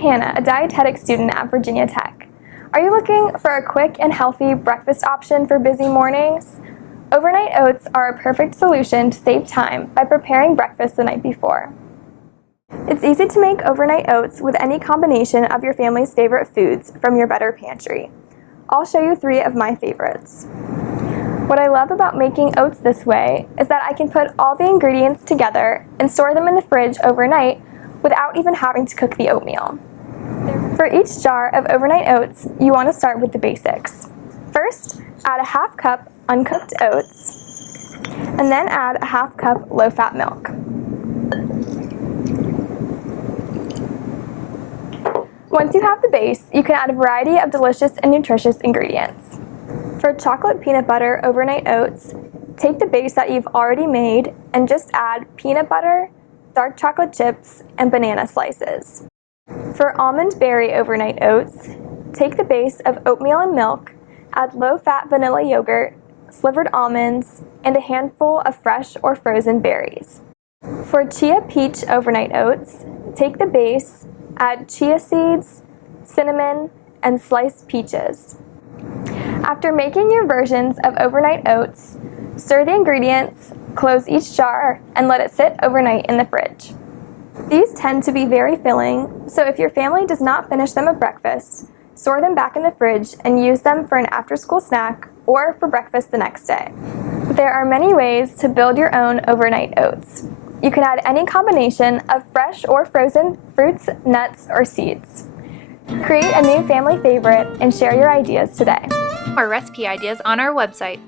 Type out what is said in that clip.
Hannah, a dietetic student at Virginia Tech. Are you looking for a quick and healthy breakfast option for busy mornings? Overnight oats are a perfect solution to save time by preparing breakfast the night before. It's easy to make overnight oats with any combination of your family's favorite foods from your better pantry. I'll show you 3 of my favorites. What I love about making oats this way is that I can put all the ingredients together and store them in the fridge overnight without even having to cook the oatmeal. For each jar of overnight oats, you want to start with the basics. First, add a ½ cup uncooked oats, and then add a ½ cup low-fat milk. Once you have the base, you can add a variety of delicious and nutritious ingredients. For chocolate peanut butter overnight oats, take the base that you've already made and just add peanut butter, dark chocolate chips, and banana slices. For almond berry overnight oats, take the base of oatmeal and milk, add low-fat vanilla yogurt, slivered almonds, and a handful of fresh or frozen berries. For Chia Peach overnight oats, take the base, add chia seeds, cinnamon, and sliced peaches. After making your versions of overnight oats, stir the ingredients, close each jar, and let it sit overnight in the fridge. These tend to be very filling, so if your family does not finish them at breakfast, store them back in the fridge and use them for an after-school snack or for breakfast the next day. There are many ways to build your own overnight oats. You can add any combination of fresh or frozen fruits, nuts, or seeds. Create a new family favorite and share your ideas today. More recipe ideas on our website.